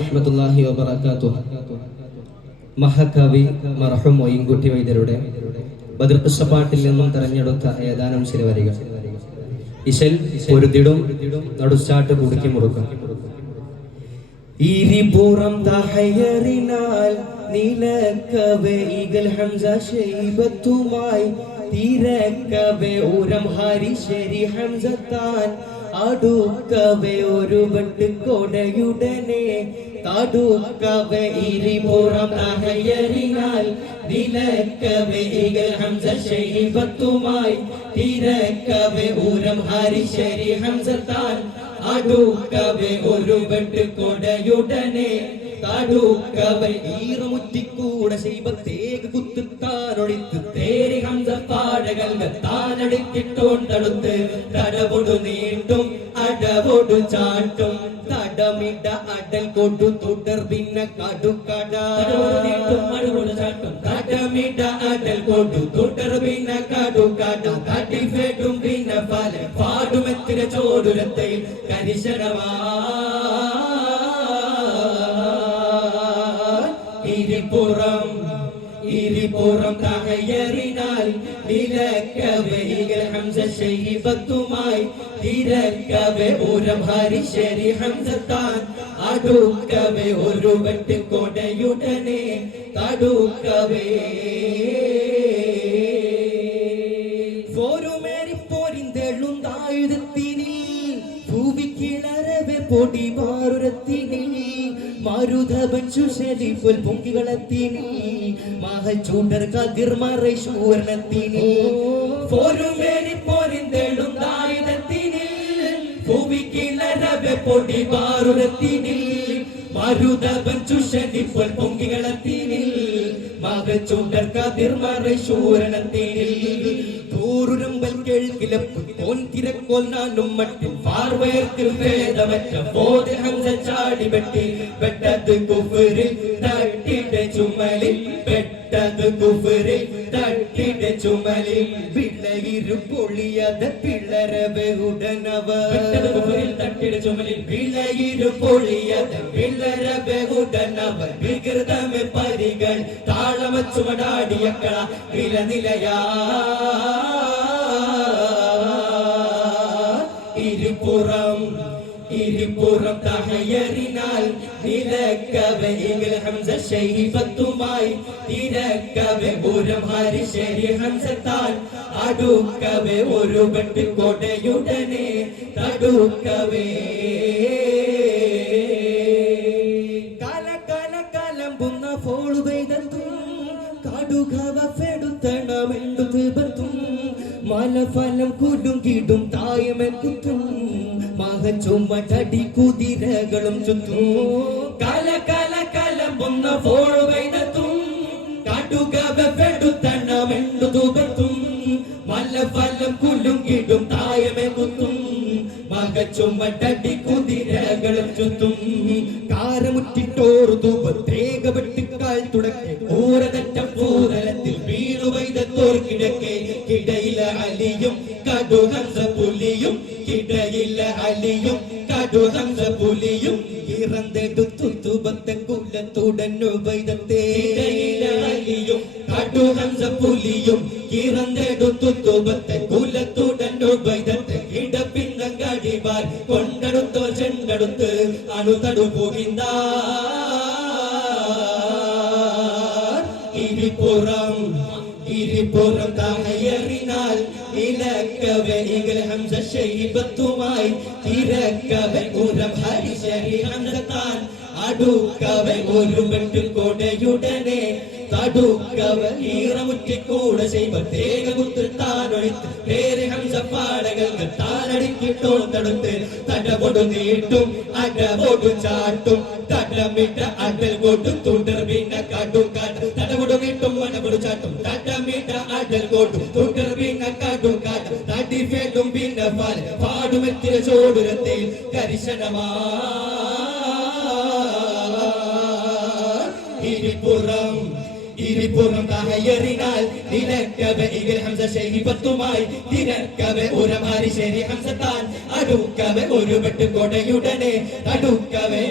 വറഹ്മത്തുള്ളാഹി വബറകാതുഹു. മഹാകവി മർഹൂം മൊയ്ൻകുട്ടി വൈദ്യരുടെ ബദർ പുഷ്പപ്പാട്ടിൽ നിന്നും തെരഞ്ഞെടുത്ത ഏതാനും ചില വരികൾ ഇശൽ പൊരുതിടും നടുച്ചാട്ട് കുടുക്കി മുറുക്കും. ഇരിപുറം തഹയറിനാൽ നിലക്കവെ ഇകൽ ഹംസ ശൈബത്തുമായി തിരക്കവെ ഉരം ഹരി ശരി ഹംസത്താൻ അടുക്കവെ ഒരു വെട്ട് കൊടയുടനെ. തടുക്കവേ ഇരിപുറം നിലക്കവേ നിലക്കവെ ഹംസ ഷൈബത്തുമായി തിരക്കവെ ഉരം ഹരിശരി ഹംസത്താൻ. അടുക്കവേ ഒരു വെട്ട് കൊടയുടനെ. തടുക്കവേ ഈറമുറ്റിക്കൂടെ ശൈവത്തേക്ക് കുത്തുത്താനൊളിത്ത് തേരി ഹംസ പാടകൾ താനടിത്തിട്ടോണ്ടടുത്ത് തടവൊടു നീട്ടും അടവൊടു ചാട്ടും. തടമിട അടൽ കൊടു തുടർ പിന്നെ കടുക്കട. തടമിട അടൽ കൊടു തുടർ പിന്നെ കടുക്കട. തട്ടിഫേട്ടും പിന്നെ പല പാടുമെത്തിര ചോടുരത്തെ കരിശരമാ ഇരിപ്പുറം ഇരിപ്പുറം തകയറിനാൽ നിലക്കവെ ഇകൽ ഹംസ ശൈബത്തുമായി തിരക്കവെ ഉരം ഹരിശരി ഹംസത്താൻ അടുക്കവെ ഒരു വെട്ട് കൊടയുടനെ തടുക്കവേ. പോരുമേറിപ്പോരിന്തെഴുന്തായുധത്തിനിൽ ഭൂവിക്കിളരവെ പൊടി മാറുരത്തിനിൽ മരുതവൻ ചുഷലിപ്പുൽ പൊങ്കികളത്തിനിൽ മഹച്ചൂണ്ടർ കതിർമറൈ ശൂരണത്തിനിൽ പോരുമേറിപ്പോരിന്തെഴുന്തായുധത്തിനിൽ ഭൂവിക്കിളരവെ പൊടി മാറുരത്തിനിൽ മരുതവൻ ചുഷലിപ്പുൽ പൊങ്കികളത്തിനിൽ മകച്ചുണ്ടർ കതിർമറൈ ശൂരണത്തിനിൽ തൂറുരമ്പൽ കേൾക്കിലപ്പ് തിരക്കോൽ നാനും മട്ടിൽ പാർവയർക്കിൽ ഭേദമറ്റ ബോധ ഹംസ ചാടി വെട്ടി വെട്ടത് കുഫറിൽ തട്ടിട ചുമലിൽ പെട്ടത് കുഫറിൽ തട്ടിന്റെ ചുമലിൽ വിളയിരു പൊളിയത പിള്ളരവെ ഉടനവർ തട്ടിട ചുമലിൽ വിളയിരു പൊളിയത പിള്ളരവെ ഉടനവർ വികൃതമെ പരികൾ താളമച്ചുമടാടിയക്കള വിലനിലയാ. ഇരുപുറം ഇരുപുറം തഹയറിനാൽ നിലക്കവെ ഇകൽ ഹംസ ശൈബത്തുമായി തിരക്കവെ ഉരം ഹരിശരി ഹംസത്താൻ അടുക്കവെ ഒരു വെട്ട് കൊടയുടനെ തടുക്കവേ. കല കല കലമ്പുന്ന ഫോളു പെയ്തെത്തും കടുകവ ഫെടുത്തണമെണ്ടു തീപത്തും മലഫലം കുടുങ്ങിടും തായമെ കുത്തും മഹച്ചുമടടി കുതിരകളും ചുറ്റും. കല കല കലമ്പുന്ന ഫോളു പെയ്തെത്തും കടുകവ ഫെടുത്തണമെണ്ടു തൂപത്തും മലഫലം കുലുങ്ങിടും തായമെ കുത്തും മകച്ചുമടടി കുതിരകളും ചുറ്റും. കാരമുറ്റിട്ടോറു തൂപത്തേക വെട്ടിക്കാൽ തുടക്കെ. ഊരതറ്റ പൂതലത്തിൽ വീണു വൈദത്തോർ കിടക്കെ. കിടയില കടുഹംസ പുലിയും കിടയില അലിയും കടുഹംസ പുലിയും ഇറന്തെടുത്തു തുബത്തെ കുലത്തുടന്നു വൈദത്തേ ഇടയില അലിയും കടുഹംസ പുലിയും ഇറന്തെടുത്തു തുബത്തെ കുലത്തുടന്നു വൈദത്തെ ഇടപ്പിന്നങ്ങടിവാർ കൊണ്ടെടുത്തോ ചെണ്ടെടുത്ത് അണുതടു പോകിന്ത ഇരിപ്പുറം ഇരിപ്പുറം താഴറിനാൽ ഇലക്കവെ ഇകൽ ഹംസ ശൈബത്തുമായി തിരക്കവെ ഉരം ഹരിശരി ഹംസത്താൻ അടുക്കവെ ഒരു വെട്ട് കൊടയുടനെ തടുക്കവ ഈറമുറ്റിക്കൂടെ ശൈവത്തേക കുത്തിട്ടാനൊഴിത്ത് പേര് ഹംസ പാടകൾ താനടിക്കിട്ടോ തടുത്ത് തടപൊടു നീട്ടും അടപൊടു ചാട്ടും തടമിട്ട അടൽ കൊട്ടു അടൽ കൊട്ടു തുടർ പിന്നെ കടുക്കാട്ട് തടിഫേട്ടും പിന്നെ പാൽ പാടുമെത്തിയ ചോടുരത്തെ കരിശനമാ. ഇരിപ്പുറം ഇരിപ്പുറം തഹയറിനാൽ നിനക്കവെ ഇകൽ ഹംസ ശൈബത്തുമായി തിരക്കവെ ഉരമാരി ശരി ഹംസത്താൻ അടുക്കവ ഒരു വെട്ടുകൊടയുടനെ അടുക്കവേ